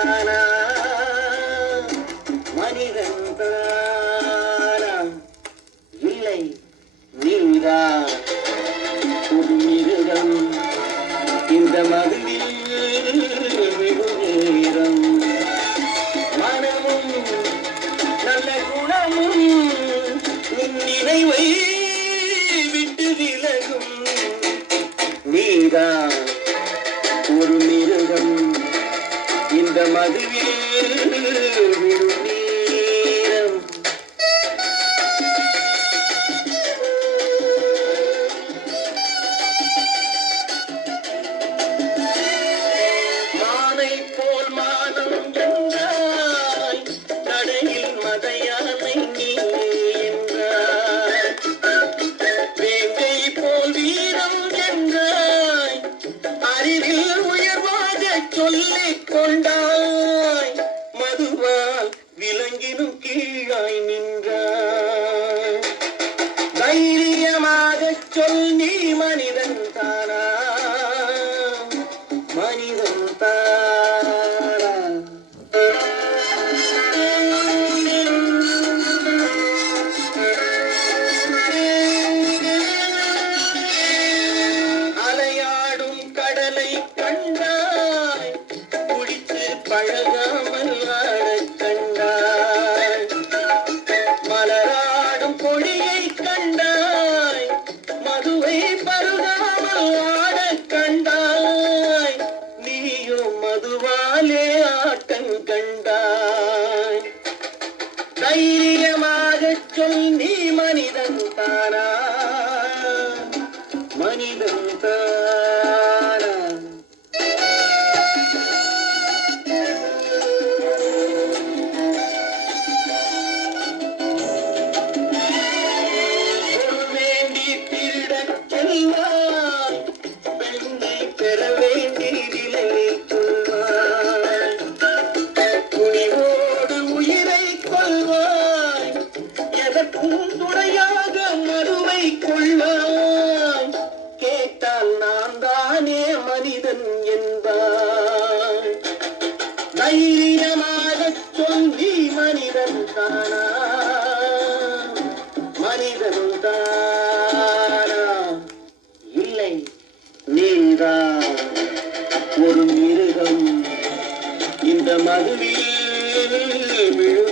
தானா மனிதன் தானா இல்லை நீதான் ஒரு மிருகம் இந்த மதுவில் வெகுநேரம் மனமும் நல்ல குணமும் நினைவை விட்டு விலகும் நீதான் ஒரு மிருகம் இந்த மதுவில் விடும் நேரம் மானை போல் மானம் என்றாய் நடையில் மதையானை நீ என்றாய் வேங்கை போல் வீரம் என்றாய் அறிவில் உயர்வாக சொல்லிக் கொண்டாய் மதுவால் விலங்கினும் கீழாய் நின்றாய் தைரியமாக சொல் நீ மனிதன் தானா மனிதன் தானா அலையாடும் கடலை கண்டாய் குடித்து பழகாமல் ஆடக் கண்டாய் மலராடும் கொடியை கண்டாய் மதுவை பருகாமல் ஆடக் கண்டாய் நீயும் மதுவாலே ஆட்டம் கண்டாய் தைரியமாக சொல் நீ மனிதன் தானா மனிதன் தானா பொருள் வேண்டி திருடச் செல்வாய் பெண்ணை பெற வேண்டி விலையைச் சொல்வாய் துணிவோடு உயிரைக் கொள்வாய் எதற்கும் துணையாக மதுவை கொள்வாய் கேட்டால் நான் தானே மனிதன் என்பாய் தைரியமாகச் சொல் நீ மனிதன் தானா மனிதன் தானா இல்லை நீதான் ஒரு மிருகம் இந்த மதுவில் விழு